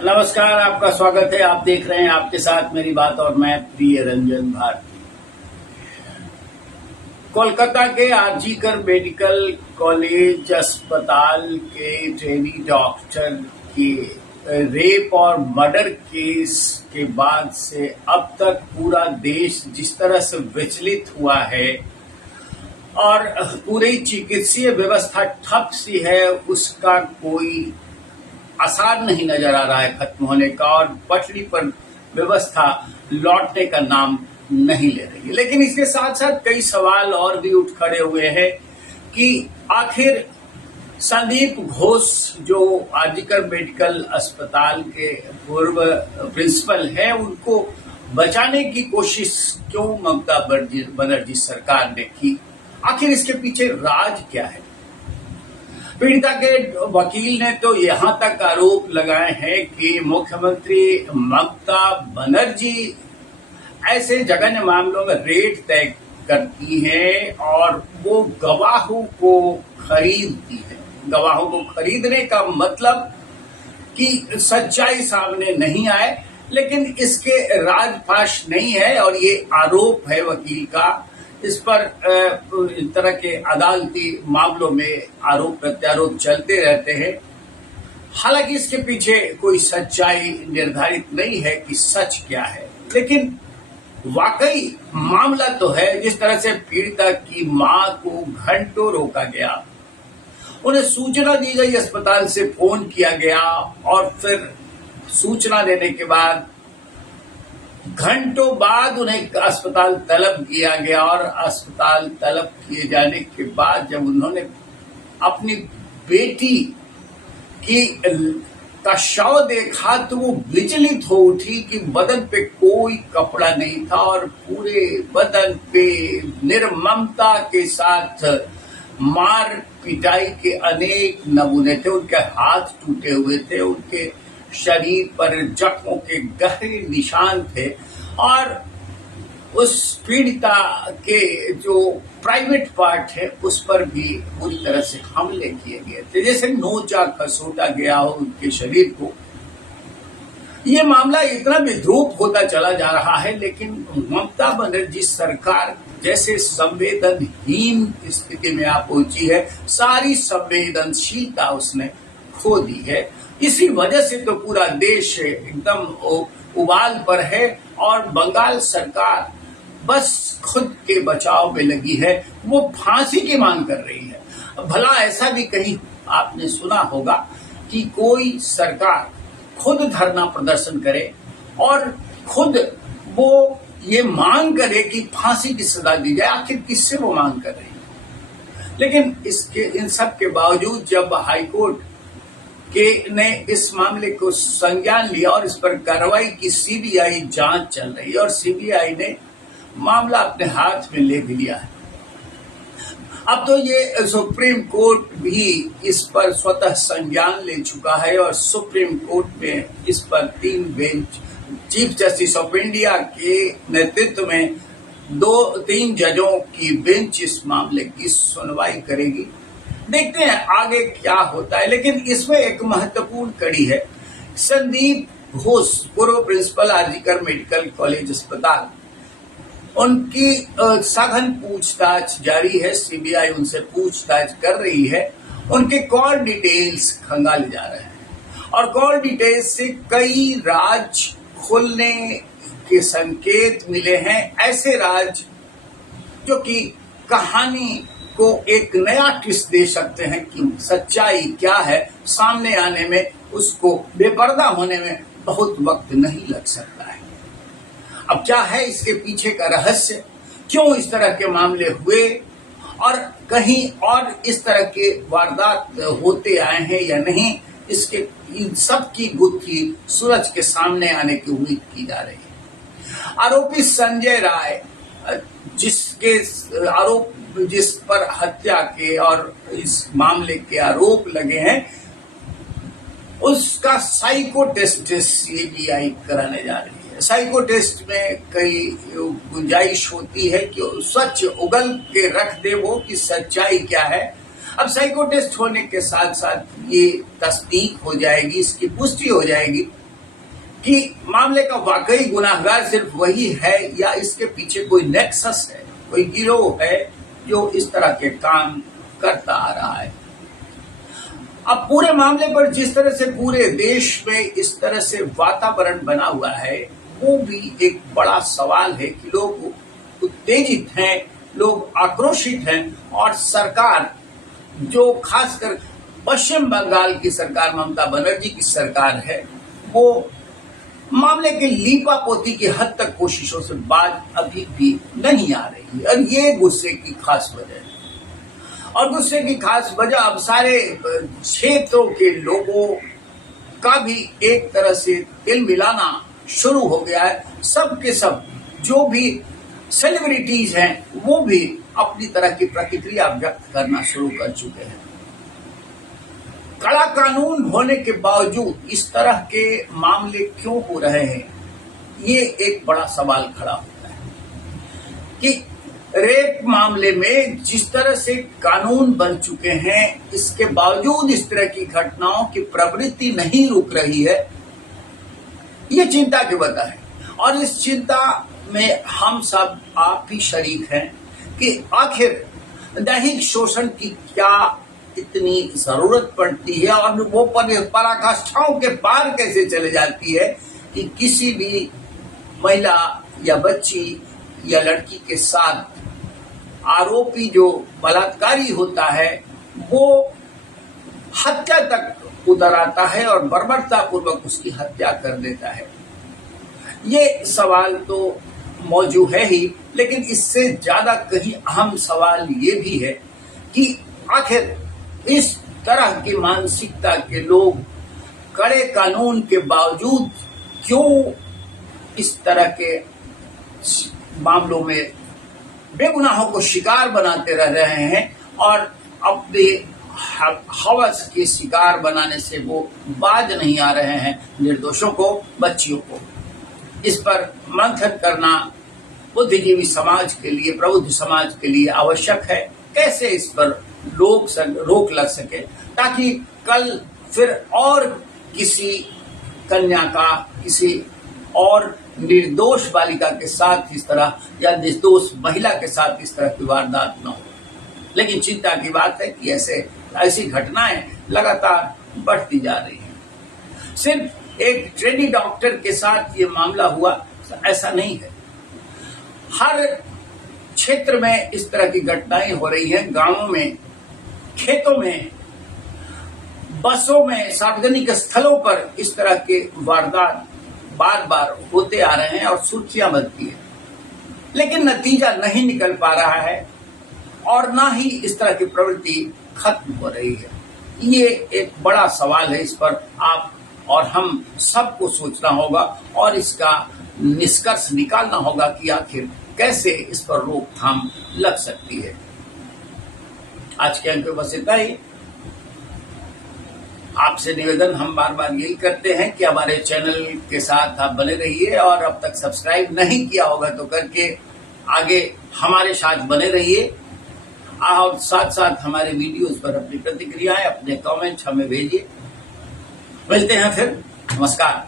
नमस्कार, आपका स्वागत है। आप देख रहे हैं आपके साथ मेरी बात और मैं प्रिय रंजन भारती। कोलकाता के आरजीकर मेडिकल कॉलेज अस्पताल के ट्रेनी डॉक्टर के रेप और मर्डर केस के बाद से अब तक पूरा देश जिस तरह से विचलित हुआ है और पूरी चिकित्सीय व्यवस्था ठप सी है, उसका कोई आसार नहीं नजर आ रहा है खत्म होने का, और पटरी पर व्यवस्था लौटने का नाम नहीं ले रही है। लेकिन इसके साथ साथ कई सवाल और भी उठ खड़े हुए हैं कि आखिर संदीप घोष जो आरजीकर मेडिकल अस्पताल के पूर्व प्रिंसिपल है, उनको बचाने की कोशिश क्यों ममता बनर्जी सरकार ने की? आखिर इसके पीछे राज क्या है? पीड़िता के वकील ने तो यहां तक आरोप लगाए हैं कि मुख्यमंत्री ममता बनर्जी ऐसे जघन्य मामलों में रेट तय करती है और वो गवाहों को खरीदती है। गवाहों को खरीदने का मतलब कि सच्चाई सामने नहीं आए, लेकिन इसके राजपाश नहीं है। और ये आरोप है वकील का, इस पर इस तरह के अदालती मामलों में आरोप प्रत्यारोप चलते रहते हैं। हालांकि इसके पीछे कोई सच्चाई निर्धारित नहीं है कि सच क्या है, लेकिन वाकई मामला तो है। जिस तरह से पीड़िता की मां को घंटों रोका गया, उन्हें सूचना दी गई, अस्पताल से फोन किया गया और फिर सूचना देने के बाद घंटों बाद उन्हें अस्पताल तलब किया गया, और अस्पताल तलब किए जाने के बाद जब उन्होंने अपनी बेटी का शव देखा तो वो विचलित हो उठी कि बदन पे कोई कपड़ा नहीं था और पूरे बदन पे निर्ममता के साथ मार पिटाई के अनेक नमूने थे। उनके हाथ टूटे हुए थे, उनके शरीर पर जख्मों के गहरे निशान थे, और उस पीड़िता के जो प्राइवेट पार्ट है उस पर भी पूरी तरह से हमले किए गए थे, जैसे नोचा खसोटा गया हो उनके शरीर को। ये मामला इतना विद्रूप होता चला जा रहा है, लेकिन ममता बनर्जी सरकार जैसे संवेदनहीन स्थिति में आ पहुंची है, सारी संवेदनशीलता उसने खो दी है। इसी वजह से तो पूरा देश एकदम उबाल पर है और बंगाल सरकार बस खुद के बचाव में लगी है। वो फांसी की मांग कर रही है। भला ऐसा भी कहीं आपने सुना होगा कि कोई सरकार खुद धरना प्रदर्शन करे और खुद वो ये मांग करे कि फांसी की सजा दी जाए? आखिर किससे वो मांग कर रही है? लेकिन इन सब के बावजूद जब हाईकोर्ट ने इस मामले को संज्ञान लिया और इस पर कार्रवाई की, सीबीआई जांच चल रही है और सीबीआई ने मामला अपने हाथ में ले भी लिया है। अब तो ये सुप्रीम कोर्ट भी इस पर स्वतः संज्ञान ले चुका है और सुप्रीम कोर्ट में इस पर 3 bench, chief justice of India के नेतृत्व में 3 जजों की बेंच इस मामले की सुनवाई करेगी। देखते हैं आगे क्या होता है। लेकिन इसमें एक महत्वपूर्ण कड़ी है। संदीप घोष पूर्व प्रिंसिपल आरजीकर मेडिकल कॉलेज अस्पताल, उनकी सघन पूछताछ जारी है। सीबीआई उनसे पूछताछ कर रही है। उनके कॉल डिटेल्स खंगाले जा रहे हैं और कॉल डिटेल्स से कई राज खुलने के संकेत मिले हैं। ऐसे राज जो कि कहानी को एक नया ट्विस्ट दे सकते हैं कि सच्चाई क्या है सामने आने में, उसको बेपर्दा होने में बहुत वक्त नहीं लग सकता है। अब क्या है इसके पीछे का रहस्य? क्यों इस तरह के मामले हुए और कहीं और इस तरह के वारदात होते आए हैं या नहीं, इसके इन सब की गुत्थी सूरज के सामने आने की उम्मीद की जा रही है। आरोपी संजय राय, जिस पर हत्या के और इस मामले के आरोप लगे हैं, उसका साइको टेस्ट सीबीआई कराने जा रही है। साइको टेस्ट में कई गुंजाइश होती है कि सच उगल के रख दे वो कि सच्चाई क्या है। अब साइको टेस्ट होने के साथ साथ ये तस्दीक हो जाएगी, इसकी पुष्टि हो जाएगी कि मामले का वाकई गुनाहगार सिर्फ वही है या इसके पीछे कोई नेक्सस है, कोई गिरोह है जो इस तरह के काम करता आ रहा है। अब पूरे मामले पर जिस तरह से पूरे देश में इस तरह से वातावरण बना हुआ है, वो भी एक बड़ा सवाल है कि लोग उत्तेजित हैं, लोग आक्रोशित हैं और सरकार, जो खासकर पश्चिम बंगाल की सरकार, ममता बनर्जी की सरकार है, वो मामले के लीपापोती की हद तक कोशिशों से बाज अभी भी नहीं आ रही है। और ये गुस्से की खास वजह है। और गुस्से की खास वजह अब सारे क्षेत्रों के लोगों का भी एक तरह से तिल मिलाना शुरू हो गया है। सब के सब जो भी सेलिब्रिटीज हैं वो भी अपनी तरह की प्रतिक्रिया व्यक्त करना शुरू कर चुके हैं। कड़ा कानून होने के बावजूद इस तरह के मामले क्यों हो रहे हैं, ये एक बड़ा सवाल खड़ा होता है कि रेप मामले में जिस तरह से कानून बन चुके हैं, इसके बावजूद इस तरह की घटनाओं की प्रवृत्ति नहीं रुक रही है, ये चिंता की वजह है। और इस चिंता में हम सब आप भी शरीक हैं कि आखिर दैहिक शोषण की क्या इतनी जरूरत पड़ती है और वो पराकाष्ठाओं के पार कैसे चले जाती है कि किसी भी महिला या बच्ची या लड़की के साथ आरोपी जो बलात्कारी होता है वो हत्या तक उतर आता है और बर्बरता पूर्वक उसकी हत्या कर देता है। ये सवाल तो मौजूद है ही, लेकिन इससे ज्यादा कहीं अहम सवाल ये भी है कि आखिर इस तरह की मानसिकता के लोग कड़े कानून के बावजूद क्यों इस तरह के मामलों में बेगुनाहों को शिकार बनाते रह रहे हैं और अपने हवस के शिकार बनाने से वो बाज नहीं आ रहे हैं निर्दोषों को, बच्चियों को। इस पर मंथन करना बुद्धिजीवी समाज के लिए, प्रबुद्ध समाज के लिए आवश्यक है। कैसे इस पर रोक लग सके ताकि कल फिर और किसी कन्या का, किसी और निर्दोष बालिका के साथ इस तरह या निर्दोष महिला के साथ इस तरह की वारदात न हो। लेकिन चिंता की बात है कि ऐसी घटनाएं लगातार बढ़ती जा रही हैं। सिर्फ एक ट्रेनी डॉक्टर के साथ ये मामला हुआ ऐसा नहीं है। हर क्षेत्र में इस तरह की घटनाएं हो रही हैं। गांवों में, खेतों में, बसों में, सार्वजनिक स्थलों पर इस तरह के वारदात बार बार होते आ रहे हैं और सुर्खियां बनती है, लेकिन नतीजा नहीं निकल पा रहा है और ना ही इस तरह की प्रवृत्ति खत्म हो रही है। ये एक बड़ा सवाल है। इस पर आप और हम सबको सोचना होगा और इसका निष्कर्ष निकालना होगा कि आखिर कैसे इस पर रोकथाम लग सकती है। आज के अंक में बस इतना ही। आपसे निवेदन हम बार बार यही करते हैं कि हमारे चैनल के साथ आप बने रहिए और अब तक सब्सक्राइब नहीं किया होगा तो करके आगे हमारे साथ बने रहिए और साथ साथ हमारे वीडियोस पर अपनी प्रतिक्रियाएं, अपने कमेंट्स हमें भेजिए। मिलते हैं फिर। नमस्कार।